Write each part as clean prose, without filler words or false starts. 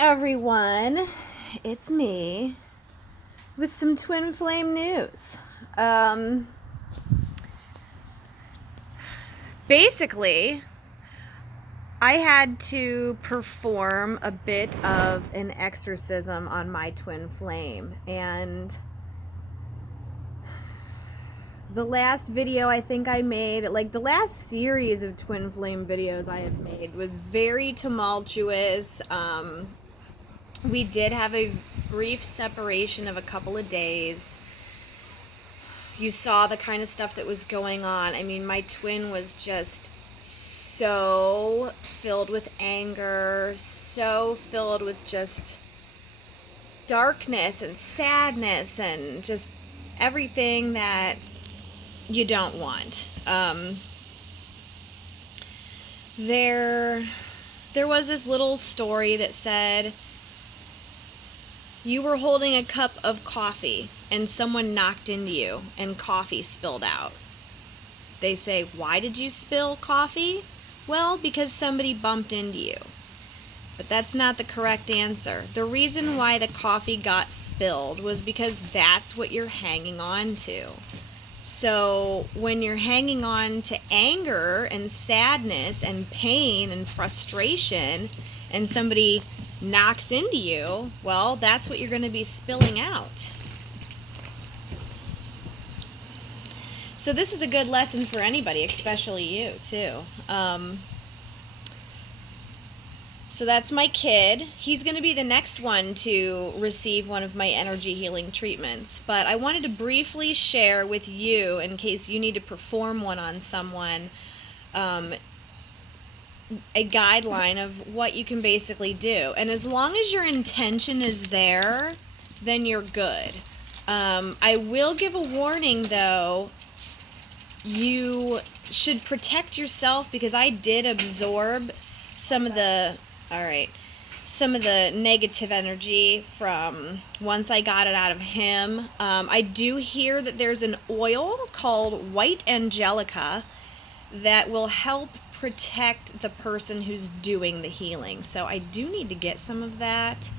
Everyone, it's me with some twin flame news. Basically, I had to perform a bit of an exorcism on my twin flame, and the last video I think I made, like the last series of twin flame videos I have made, was very tumultuous. We did have a brief separation of a couple of days. You saw the kind of stuff that was going on. I mean, my twin was just so filled with anger, so filled with just darkness and sadness and just everything that you don't want. There was this little story that said you were holding a cup of coffee and someone knocked into you and coffee spilled out. They say, why did you spill coffee? Well, because somebody bumped into you. But that's not the correct answer. The reason why the coffee got spilled was because that's what you're hanging on to. So when you're hanging on to anger and sadness and pain and frustration and somebody knocks into you, well, that's what you're going to be spilling out. So this is a good lesson for anybody, especially you too. So that's my kid. He's going to be the next one to receive one of my energy healing treatments. But I wanted to briefly share with you, in case you need to perform one on someone, a guideline of what you can basically do. And as long as your intention is there, then you're good. I will give a warning though. You should protect yourself, because I did absorb some of the negative energy from once I got it out of him. I do hear that there's an oil called White Angelica that will help protect the person who's doing the healing. So I do need to get some of that.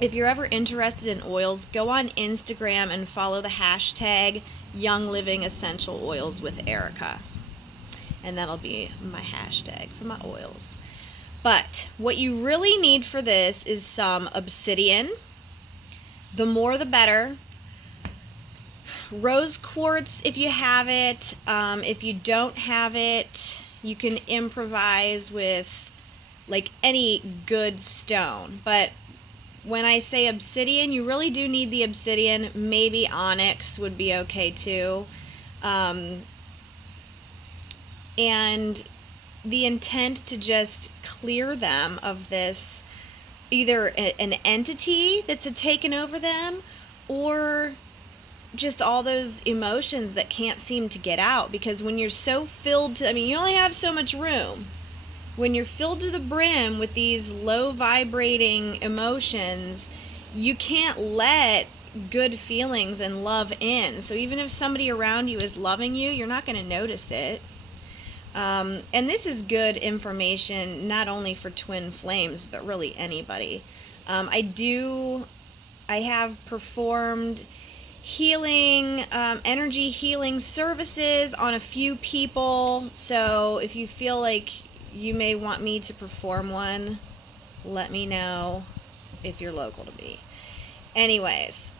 If you're ever interested in oils, go on Instagram and follow the hashtag Young Living Essential Oils with Erica. And that'll be my hashtag for my oils. But what you really need for this is some obsidian. The more the better. Rose quartz if you have it. If you don't have it, you can improvise with like any good stone. But when I say obsidian, you really do need the obsidian. Maybe onyx would be okay too. And the intent to just clear them of this, either an entity that's taken over them, or just all those emotions that can't seem to get out. Because when you're so filled to, you only have so much room. When you're filled to the brim with these low vibrating emotions, you can't let good feelings and love in. So even if somebody around you is loving you, you're not going to notice it. And this is good information not only for twin flames, but really anybody. I have performed healing, energy healing services on a few people. So if you feel like you may want me to perform one, let me know if you're local to me. Anyways,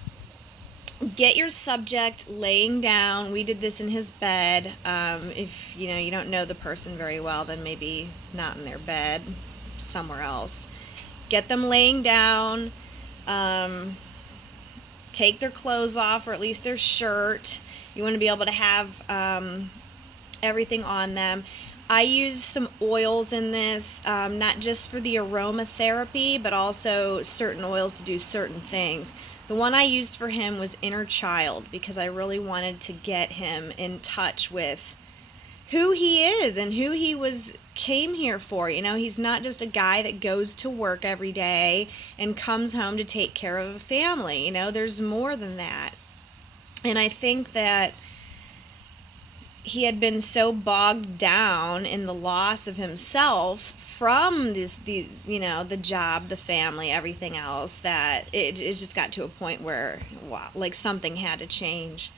get your subject laying down. We did this in his bed. If you don't know the person very well, then maybe not in their bed, somewhere else. Get them laying down. Take their clothes off, or at least their shirt. You want to be able to have everything on them. I use some oils in this, not just for the aromatherapy, but also certain oils to do certain things. The one I used for him was Inner Child, because I really wanted to get him in touch with who he is and who he came here for. He's not just a guy that goes to work every day and comes home to take care of a family. There's more than that. And I think that he had been so bogged down in the loss of himself from the job, the family, everything else, that it just got to a point where, wow, like something had to change.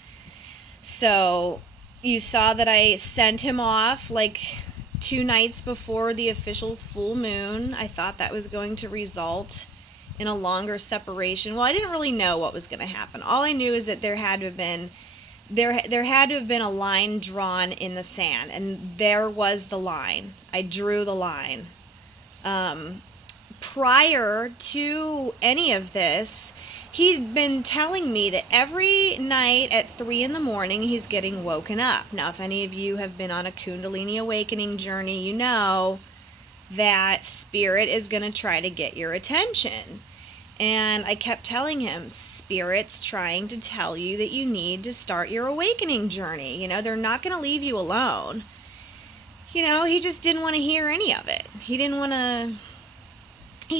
So you saw that I sent him off like 2 nights before the official full moon. I thought that was going to result in a longer separation. Well, I didn't really know what was going to happen. All I knew is that there had to have been a line drawn in the sand, and there was the line. I drew the line. Prior to any of this, he'd been telling me that every night at 3 in the morning he's getting woken up. Now, if any of you have been on a Kundalini awakening journey, you know that spirit is going to try to get your attention. And I kept telling him, Spirit's trying to tell you that you need to start your awakening journey. They're not going to leave you alone. He just didn't want to hear any of it. He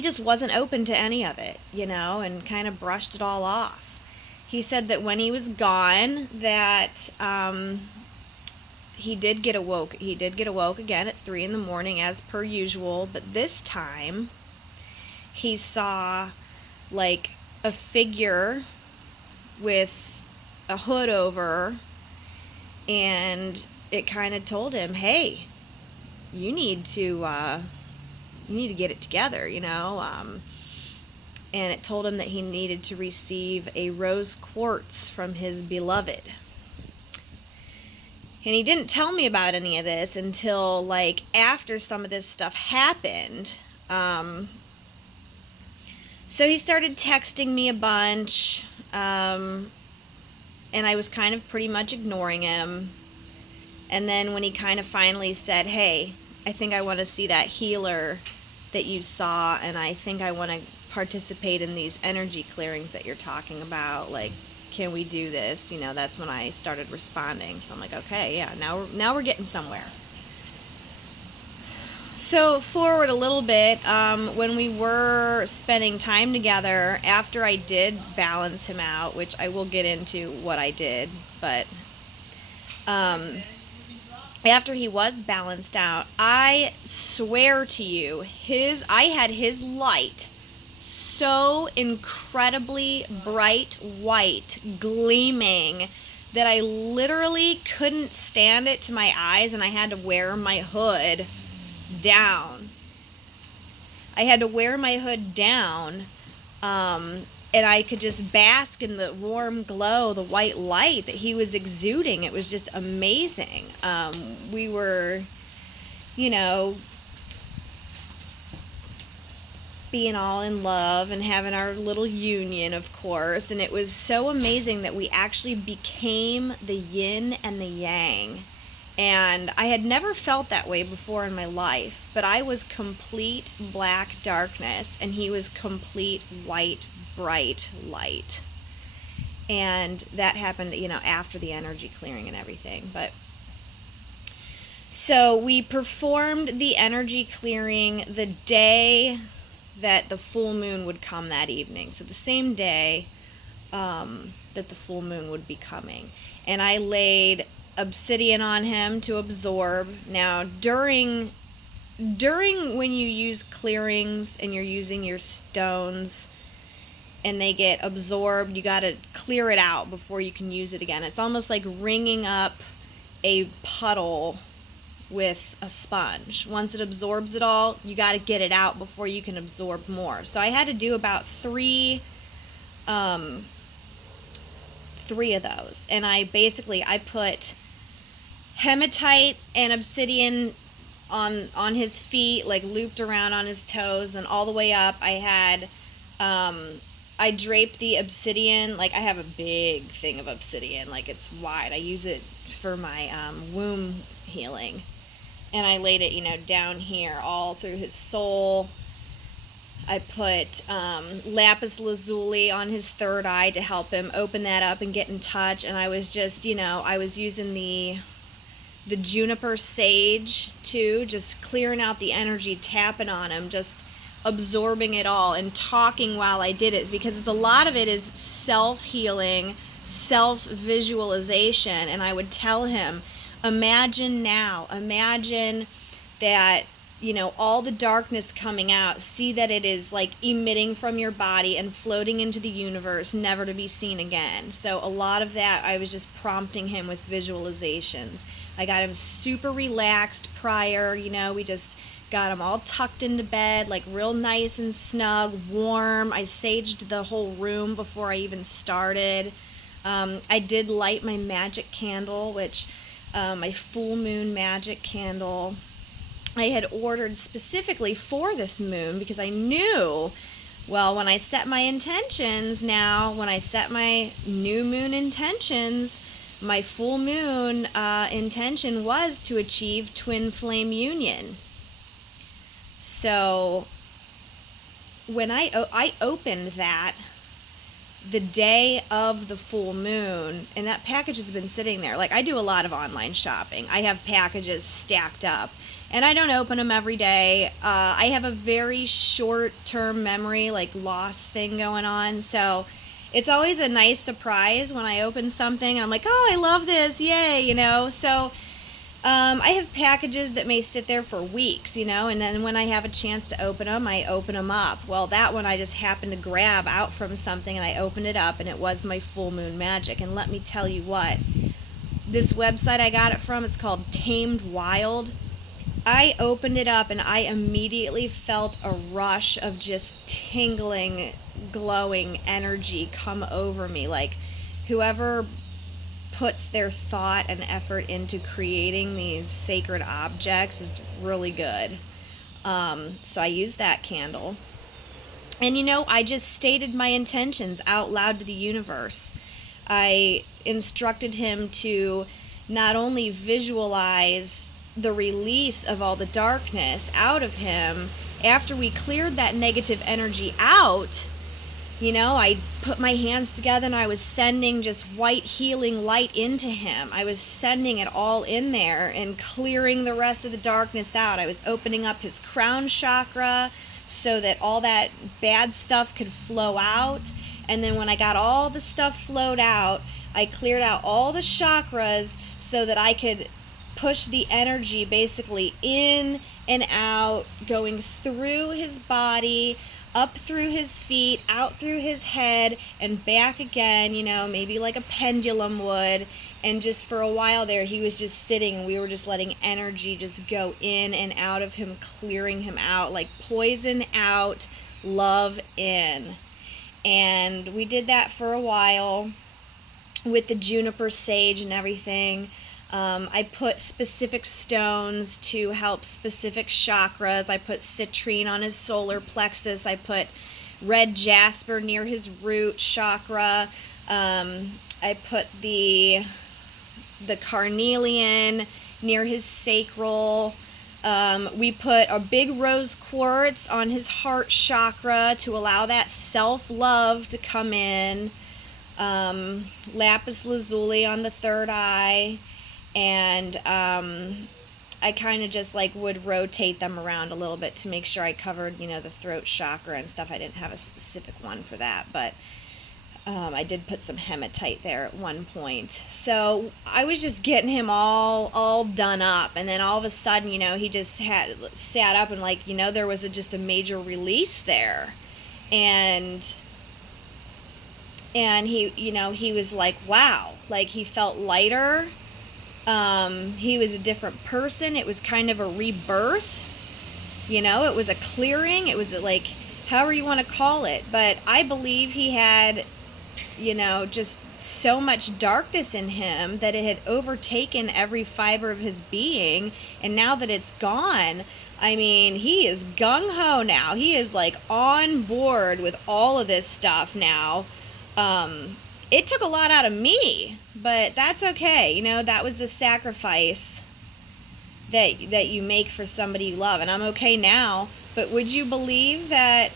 just wasn't open to any of it, and kind of brushed it all off. He said that when he was gone, that he did get awoke again at 3 in the morning as per usual, but this time he saw like a figure with a hood over, and it kind of told him, hey, you need to get it together, and it told him that he needed to receive a rose quartz from his beloved. And he didn't tell me about any of this until like after some of this stuff happened. So he started texting me a bunch, and I was kind of pretty much ignoring him. And then when he kind of finally said, hey, I think I want to see that healer that you saw, and I think I want to participate in these energy clearings that you're talking about, like, can we do this? That's when I started responding. So I'm like, okay, yeah, now we're getting somewhere. So forward a little bit, when we were spending time together, after I did balance him out, which I will get into what I did, but after he was balanced out, I swear to you, I had his light so incredibly bright white, gleaming, that I literally couldn't stand it to my eyes, and I had to wear my hood down. And I could just bask in the warm glow, the white light that he was exuding. It was just amazing. We were, being all in love and having our little union, of course. And it was so amazing that we actually became the yin and the yang. And I had never felt that way before in my life, but I was complete black darkness and he was complete white, bright light. And that happened, after the energy clearing and everything. But so we performed the energy clearing the day that the full moon would come that evening. So the same day that the full moon would be coming. And I laid obsidian on him to absorb. Now, during when you use clearings and you're using your stones and they get absorbed, you got to clear it out before you can use it again. It's almost like wringing up a puddle with a sponge. Once it absorbs it all, you got to get it out before you can absorb more. So I had to do about three of those, and I put hematite and obsidian on his feet, like looped around on his toes, and all the way up I had I draped the obsidian, like I have a big thing of obsidian, like it's wide. I use it for my womb healing. And I laid it, down here all through his soul. I put lapis lazuli on his third eye to help him open that up and get in touch. And I was just, I was using the juniper sage too, just clearing out the energy, tapping on him, just absorbing it all and talking while I did it, because a lot of it is self-healing, self-visualization. And I would tell him, imagine that all the darkness coming out, see that it is like emitting from your body and floating into the universe, never to be seen again. So a lot of that, I was just prompting him with visualizations. I got him super relaxed prior, we just got him all tucked into bed, like real nice and snug, warm. I saged the whole room before I even started. I did light my magic candle, which my full moon magic candle I had ordered specifically for this moon, because I knew, well, when I set my intentions now, when I set my new moon intentions, my full moon intention was to achieve twin flame union. So when I opened that the day of the full moon, and that package has been sitting there. Like, I do a lot of online shopping. I have packages stacked up, and I don't open them every day. I have a very short-term memory, like, loss thing going on, so it's always a nice surprise when I open something and I'm like, oh, I love this, yay, so I have packages that may sit there for weeks, and then when I have a chance to open them, I open them up. Well, that one I just happened to grab out from something, and I opened it up, and it was my full moon magic. And let me tell you what, this website I got it from, it's called Tamed Wild. I opened it up, and I immediately felt a rush of just tingling, glowing energy come over me. Like, whoever puts their thought and effort into creating these sacred objects is really good. So I used that candle. And I just stated my intentions out loud to the universe. I instructed him to not only visualize the release of all the darkness out of him after we cleared that negative energy out. I put my hands together and I was sending just white healing light into him. I was sending it all in there and clearing the rest of the darkness out. I was opening up his crown chakra so that all that bad stuff could flow out. And then when I got all the stuff flowed out, I cleared out all the chakras so that I could push the energy basically in and out, going through his body, up through his feet, out through his head, and back again, maybe like a pendulum would. And just for a while there, he was just sitting, and we were just letting energy just go in and out of him, clearing him out, like poison out, love in. And we did that for a while with the juniper sage and everything. I put specific stones to help specific chakras. I put citrine on his solar plexus. I put red jasper near his root chakra. I put the carnelian near his sacral. We put a big rose quartz on his heart chakra to allow that self-love to come in. Lapis lazuli on the third eye. And I kind of just would rotate them around a little bit to make sure I covered, the throat chakra and stuff. I didn't have a specific one for that, but I did put some hematite there at one point. So I was just getting him all done up, and then all of a sudden, he just sat up and there was just a major release there, and he he was like, wow, he felt lighter. He was a different person. It was kind of a rebirth, it was a clearing. It was however you want to call it. But I believe he had, just so much darkness in him that it had overtaken every fiber of his being. And now that it's gone, he is gung-ho now. He is on board with all of this stuff now. It took a lot out of me, but that's okay. That was the sacrifice that you make for somebody you love, and I'm okay now. But would you believe that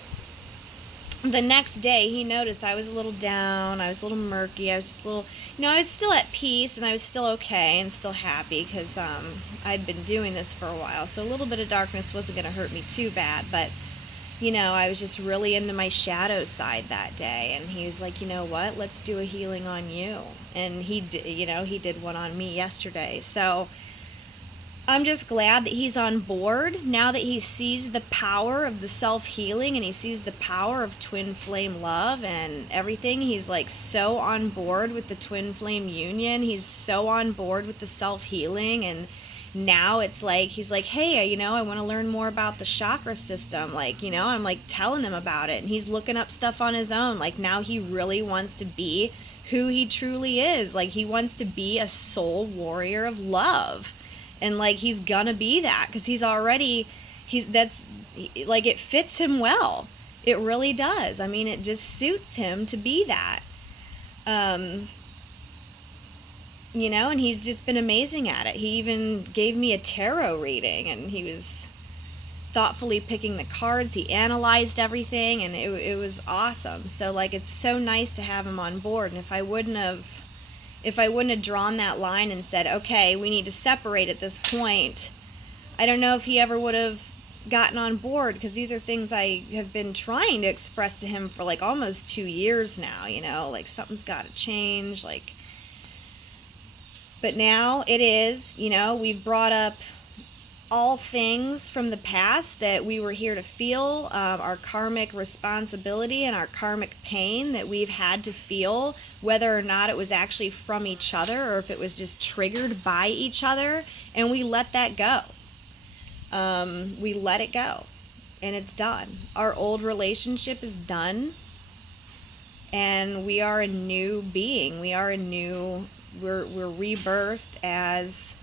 the next day he noticed I was a little down, I was a little murky, I was just a little, I was still at peace, and I was still okay and still happy because I'd been doing this for a while, so a little bit of darkness wasn't going to hurt me too bad. But I was just really into my shadow side that day, and he was like, what, let's do a healing on you. And he did one on me yesterday. So I'm just glad that he's on board now that he sees the power of the self-healing and he sees the power of twin flame love and everything. He's like so on board with the twin flame union. He's so on board with the self-healing, and now it's like he's like, hey, I want to learn more about the chakra system. Like, I'm like telling him about it, and he's looking up stuff on his own. Like, now he really wants to be who he truly is. Like, he wants to be a soul warrior of love, and like he's gonna be that because that's like, it fits him well. It really does. I mean, it just suits him to be that. um and he's just been amazing at it. He even gave me a tarot reading, and he was thoughtfully picking the cards. He analyzed everything, and it was awesome. So like, it's so nice to have him on board. And if I wouldn't have drawn that line and said, okay, we need to separate at this point, I don't know if he ever would have gotten on board, because these are things I have been trying to express to him for like almost 2 years now, like something's got to change, like. But now it is, we've brought up all things from the past that we were here to feel, our karmic responsibility and our karmic pain that we've had to feel, whether or not it was actually from each other or if it was just triggered by each other, and we let that go. We let it go, and it's done. Our old relationship is done, and we are a new being. We're rebirthed as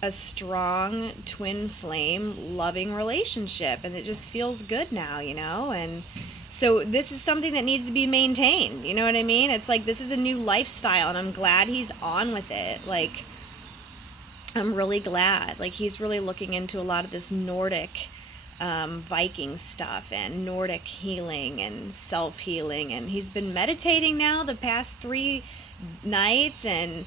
a strong twin flame loving relationship, and it just feels good now, and so this is something that needs to be maintained. You know what I mean? It's like, this is a new lifestyle, and I'm glad he's on with it. Like, I'm really glad. Like, he's really looking into a lot of this Nordic Viking stuff and Nordic healing and self-healing, and he's been meditating now the past 3 nights, and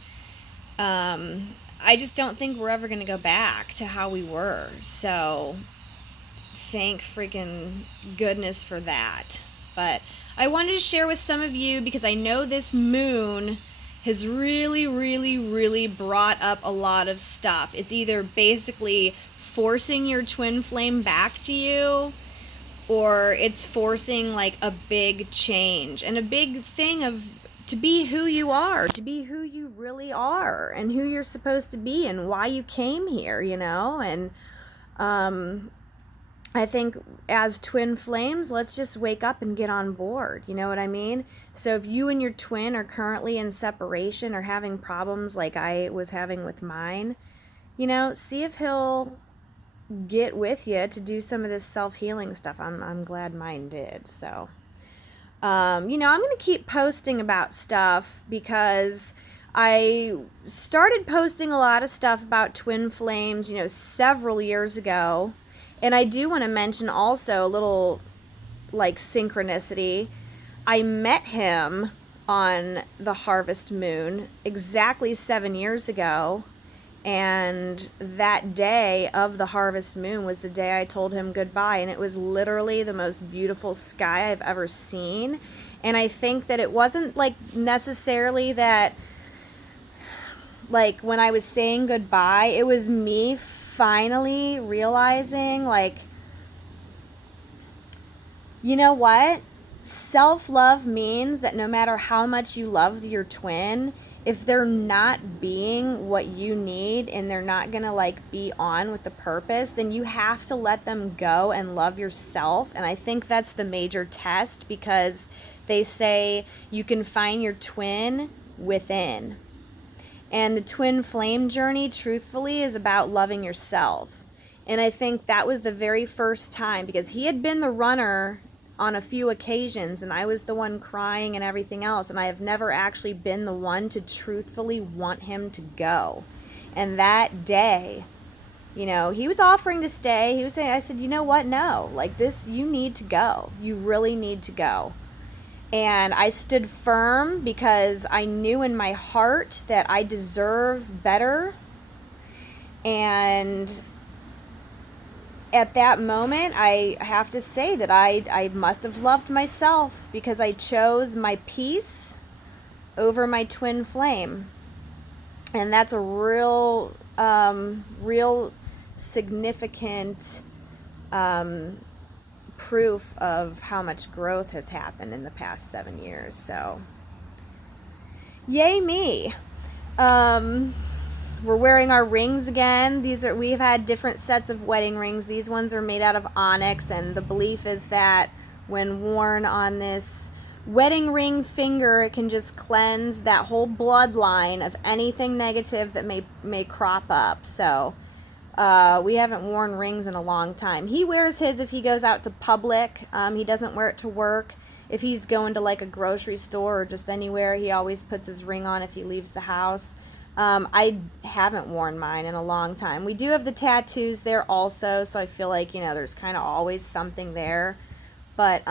I just don't think we're ever going to go back to how we were. So thank freaking goodness for that. But I wanted to share with some of you, because I know this moon has really, really, really brought up a lot of stuff. It's either basically forcing your twin flame back to you, or it's forcing like a big change and a big thing of to be who you are, to be who you really are, and who you're supposed to be, and why you came here, and I think as twin flames, let's just wake up and get on board. You know what I mean? So if you and your twin are currently in separation or having problems like I was having with mine, see if he'll get with you to do some of this self-healing stuff. I'm glad mine did. So I'm going to keep posting about stuff, because I started posting a lot of stuff about twin flames, several years ago. And I do want to mention also a little like synchronicity. I met him on the harvest moon exactly 7 years ago. And that day of the harvest moon was the day I told him goodbye. And it was literally the most beautiful sky I've ever seen. And I think that it wasn't like necessarily that, like when I was saying goodbye, it was me finally realizing, like, you know what? Self-love means that no matter how much you love your twin, if they're not being what you need and they're not gonna like be on with the purpose, then you have to let them go and love yourself. And I think that's the major test, because they say you can find your twin within. And the twin flame journey, truthfully, is about loving yourself. And I think that was the very first time, because he had been the runner on a few occasions, and I was the one crying and everything else, and I have never actually been the one to truthfully want him to go. And that day, he was offering to stay. He was saying, I said, you know what? No, like this, you need to go. You really need to go. And I stood firm, because I knew in my heart that I deserve better. And at that moment, I have to say that I must have loved myself, because I chose my peace over my twin flame. And that's a real real significant proof of how much growth has happened in the past 7 years. So, yay me. We're wearing our rings again. We've had different sets of wedding rings. These ones are made out of onyx, and the belief is that when worn on this wedding ring finger, it can just cleanse that whole bloodline of anything negative that may crop up. So we haven't worn rings in a long time. He wears his if he goes out to public. He doesn't wear it to work. If he's going to like a grocery store or just anywhere, he always puts his ring on if he leaves the house. I haven't worn mine in a long time. We do have the tattoos there also, so I feel like, there's kind of always something there. But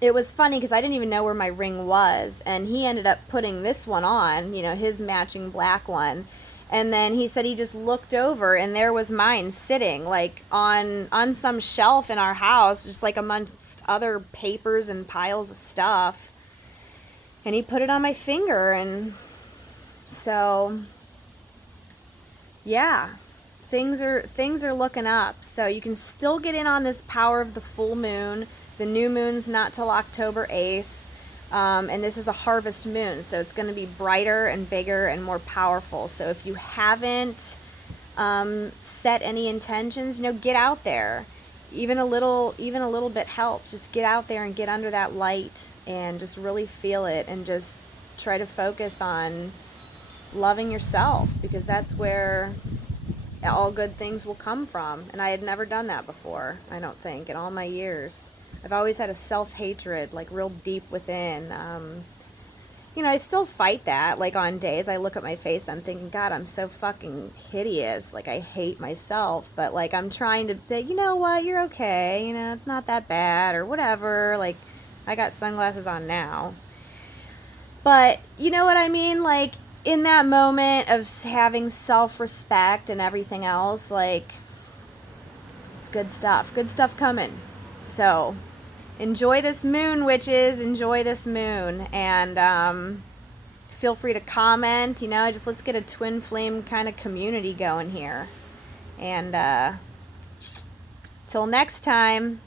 it was funny because I didn't even know where my ring was, and he ended up putting this one on, his matching black one. And then he said he just looked over, and there was mine sitting like on some shelf in our house, just like amongst other papers and piles of stuff. And he put it on my finger, and so yeah, things are looking up. So you can still get in on this power of the full moon. The new moon's not till October 8th. And this is a harvest moon, so it's going to be brighter and bigger and more powerful. So if you haven't set any intentions, get out there. Even a little bit helps. Just get out there and get under that light and just really feel it, and just try to focus on loving yourself, because that's where all good things will come from. And I had never done that before, I don't think, in all my years. I've always had a self-hatred, like real deep within. I still fight that. Like on days I look at my face, I'm thinking, God, I'm so fucking hideous. Like I hate myself. But like I'm trying to say, you know what, you're okay. It's not that bad or whatever. Like I got sunglasses on now. But you know what I mean? Like in that moment of having self-respect and everything else, like it's good stuff. Good stuff coming. So enjoy this moon, witches. Enjoy this moon. And feel free to comment. Let's get a twin flame kind of community going here. And till next time.